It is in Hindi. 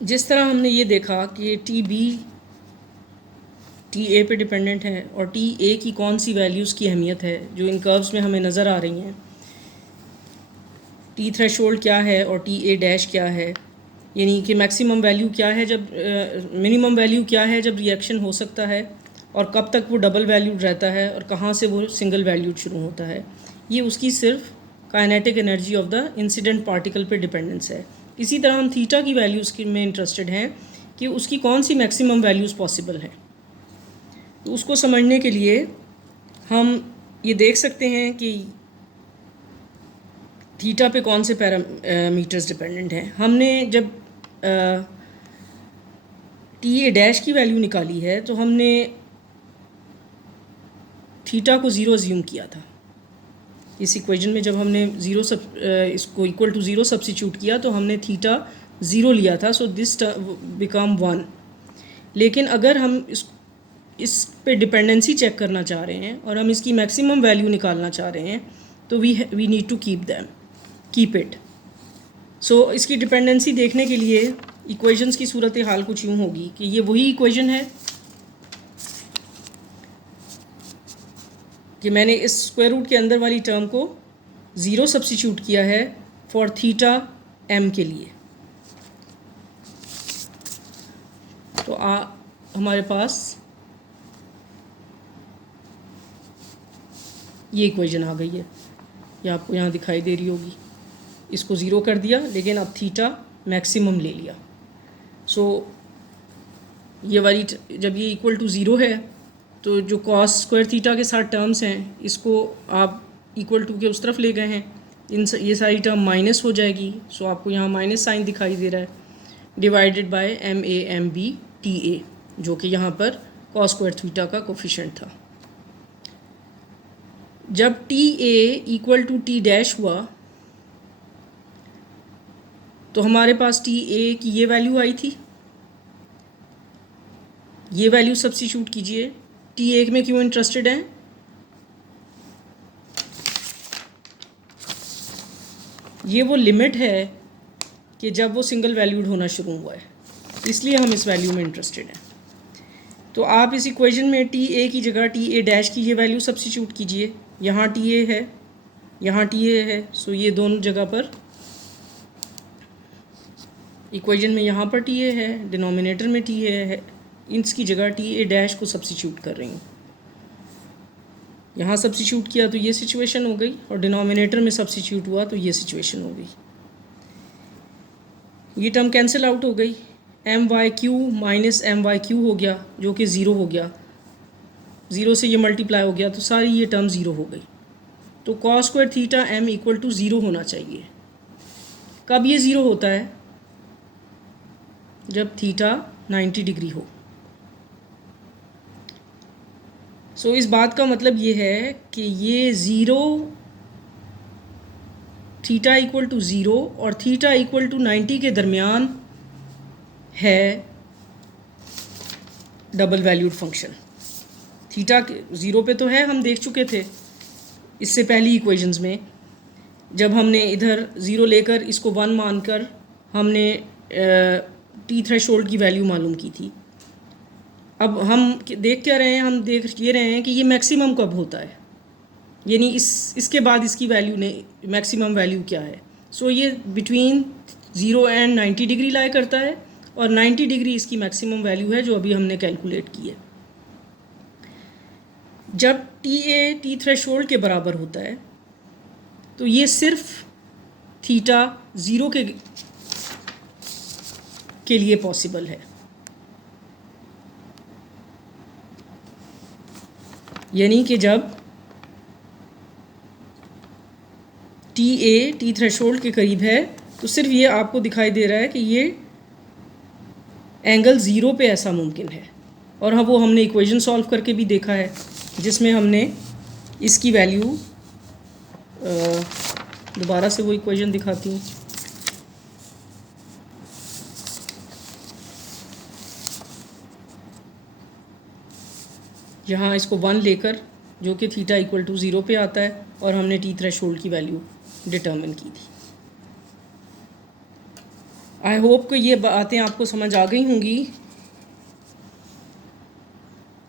जिस तरह हमने ये देखा कि टी बी टी ए पे डिपेंडेंट है और टी ए की कौन सी वैल्यूज़ की अहमियत है जो इन कर्व्स में हमें नज़र आ रही हैं, टी थ्रेशोल्ड क्या है और टी ए डैश क्या है, यानी कि मैक्सिमम वैल्यू क्या है जब मिनिमम वैल्यू क्या है जब रिएक्शन हो सकता है, और कब तक वो डबल वैल्यूड रहता है और कहाँ से वो सिंगल वैल्यूड शुरू होता है। ये उसकी सिर्फ kinetic energy of the incident particle पे डिपेंडेंस है। इसी तरह हम थीटा की वैल्यूज़ में इंटरेस्टेड हैं कि उसकी कौन सी मैक्सिमम वैल्यूज़ पॉसिबल हैं। तो उसको समझने के लिए हम ये देख सकते हैं कि थीटा पे कौन से पैरामीटर्स डिपेंडेंट हैं। हमने जब टी ए डैश की वैल्यू निकाली है तो हमने थीटा को ज़ीरो अज्यूम किया था। इस इक्वेशन में जब हमने इसको इक्वल टू ज़ीरो सब्सिट्यूट किया तो हमने थीटा ज़ीरो लिया था, सो दिस बिकम 1। लेकिन अगर हम इस पे डिपेंडेंसी चेक करना चाह रहे हैं और हम इसकी मैक्सिमम वैल्यू निकालना चाह रहे हैं तो we need to keep it. So इसकी डिपेंडेंसी देखने के लिए इक्वेशंस की सूरत हाल कुछ यूँ होगी कि ये वही इक्वेशन है कि मैंने इस स्क्वायर रूट के अंदर वाली टर्म को ज़ीरो सब्सिट्यूट किया है फॉर थीटा एम के लिए। तो हमारे पास ये इक्वेशन आ गई है, ये आपको यहाँ दिखाई दे रही होगी। इसको ज़ीरो कर दिया लेकिन अब थीटा मैक्सिमम ले लिया। सो ये वाली जब ये इक्वल टू ज़ीरो है तो जो कॉस स्क्वायर थीटा के साथ टर्म्स हैं इसको आप इक्वल टू के उस तरफ ले गए हैं, ये सारी टर्म माइनस हो जाएगी। सो आपको यहाँ माइनस साइन दिखाई दे रहा है, divided by M A M B T A, जो कि यहाँ पर कॉस स्क्वायर थीटा का कोफिशिएंट था। जब T A equal to T dash हुआ तो हमारे पास टी ए की ये वैल्यू आई थी, ये वैल्यू सब्स्टिट्यूट कीजिए। टी ए में क्यों इंटरेस्टेड हैं? ये वो लिमिट है कि जब वो सिंगल वैल्यूड होना शुरू हुआ है, इसलिए हम इस वैल्यू में इंटरेस्टेड हैं। तो आप इस इक्वेशन में टी ए की जगह टी ए डैश की ये वैल्यू सब्स्टिट्यूट कीजिए। यहाँ टी ए है, यहाँ टी ए है, सो ये दोनों जगह पर इक्वेशन में यहाँ पर टी ए है, डिनोमिनेटर में टी ए है, इसकी जगह टी ए डैश को सब्स्टिट्यूट कर रही हूँ। यहाँ सब्स्टिट्यूट किया तो ये सिचुएशन हो गई और डिनोमिनेटर में सब्स्टिट्यूट हुआ तो ये सिचुएशन हो गई। ये टर्म कैंसिल आउट हो गई, M Y Q minus M Y Q हो गया जो कि ज़ीरो हो गया, ज़ीरो से ये मल्टीप्लाई हो गया तो सारी ये टर्म ज़ीरो हो गई। तो cos square theta M equal to zero होना चाहिए। कब ये ज़ीरो होता है? जब थीटा 90 डिग्री हो। सो इस बात का मतलब ये है कि ये zero, theta equal to zero और थीटा इक्वल टू 90 के दरमियान है double valued function. Theta zero पे तो है, हम देख चुके थे इससे पहली इक्वेशंस में, जब हमने इधर ज़ीरो लेकर इसको वन मानकर हमने टी थ्रेशोल्ड की वैल्यू मालूम की थी। अब हम देख क्या रहे हैं? हम देख ये रहे हैं कि ये मैक्सिमम कब होता है, यानी इसके बाद इसकी वैल्यू ने मैक्सिमम वैल्यू क्या है। सो ये बिटवीन 0 एंड 90 डिग्री लाई करता है और 90 डिग्री इसकी मैक्सिमम वैल्यू है जो अभी हमने कैलकुलेट की है। जब टी थ्रेशोल्ड के बराबर होता है तो ये सिर्फ थीटा ज़ीरो के लिए पॉसिबल है, यानी कि जब टी थ्रेशोल्ड के करीब है तो सिर्फ ये आपको दिखाई दे रहा है कि ये एंगल ज़ीरो पे ऐसा मुमकिन है। और हाँ, वो हमने इक्वेशन सॉल्व करके भी देखा है जिसमें हमने इसकी वैल्यू, दोबारा से वो इक्वेशन दिखाती हूँ। यहाँ इसको 1 लेकर जो कि थीटा इक्वल टू ज़ीरो पे आता है और हमने टी थ्रेशोल्ड की वैल्यू डिटर्मिन की थी। आई होप कि ये बातें आपको समझ आ गई होंगी